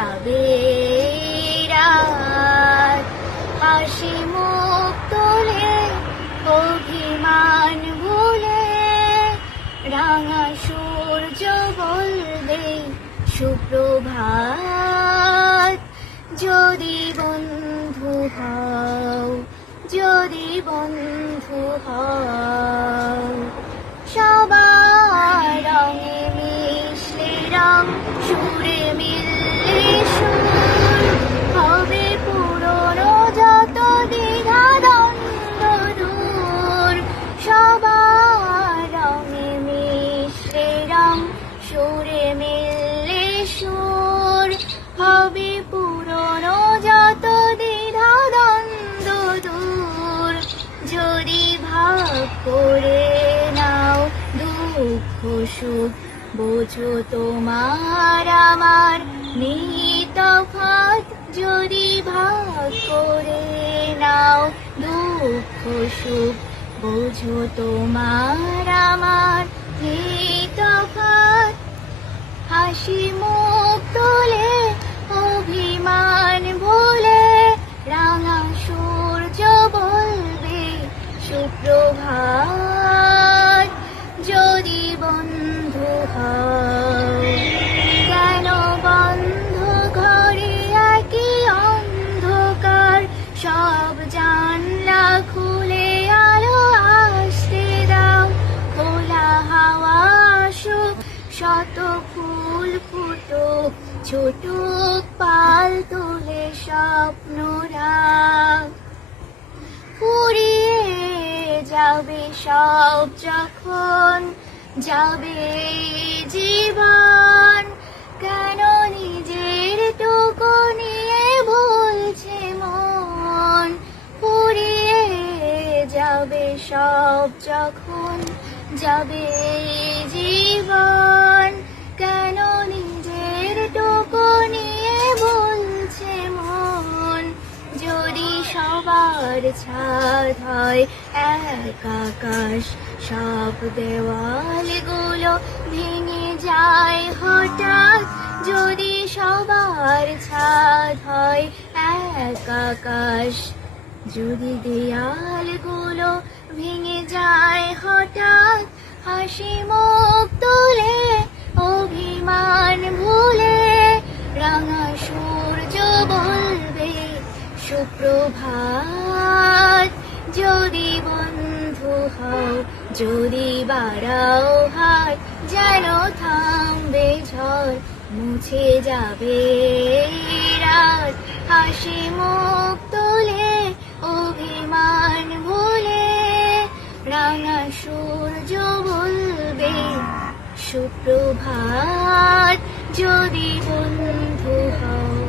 যাবে রাত, হাসি মুখ তোলে অভিমান ভুলে, রাঙা সূর্য বলবে সুপ্রভাত। যদি বন্ধু হও, যদি বন্ধু হও, সবার রঙে মিশলে রং, সুরে মিললে সুর, হবে পুরনো যত দ্বিধা দ্বন্দ্ব দূর। সবার রঙে মিশলে রং, সুরে মিললে সুর, হবে পুরনো যত দ্বিধা দ্বন্দ্ব দূর। যদি ভাগ করে নাও দুঃখ সুখ, বোঝো তোমার আমার নেই তফাৎ। যদি ভাগ করে নাও দুঃখ সুখ, বোঝো তোমার আমার নেই তফাৎ। হাসি মুখ তোলে অভিমান ভুলে, রাঙা সূর্য বলবে সুপ্রভাত। যদি বন্ধু হও, কেন বন্ধ ঘরে একই অন্ধকার, সব জানলা খুলে আলো আসতে দাও। খোলা হাওয়া আসুক, শত ফুল ফুটুক, ছুটুক পাল তুলে স্বপ্নরা, ফুরিয়ে যাবে সব যখন যাবে জীবন। কেন নিজের টুকু নিয়ে ভুলছে মন, ফুরিয়ে যাবে সব যখন যাবে জীবন। কেন নিজের টুকু নিয়ে ভুলছে মন। যদি সবার ছাদ হয় এক আকাশ, সব দেওয়ালগুলো ভেঙে যায় হঠাৎ। যদি সবার ছাদ হয় এক আকাশ, যদি দেয়ালগুলো ভেঙে যায় হঠাৎ। হাসি মুখ তোলে অভিমান ভুলে, রাঙা সূর্য বলবে সুপ্রভাত। যদি বন্ধু হও, যদি বাড়াও হাত, যেন থামবে ঝড়, মুছে যাবে রাত। হাসি মুখ তোলে অভিমান ভুলে, রাঙা সূর্য বলবে সুপ্রভাত। যদি বন্ধু হও।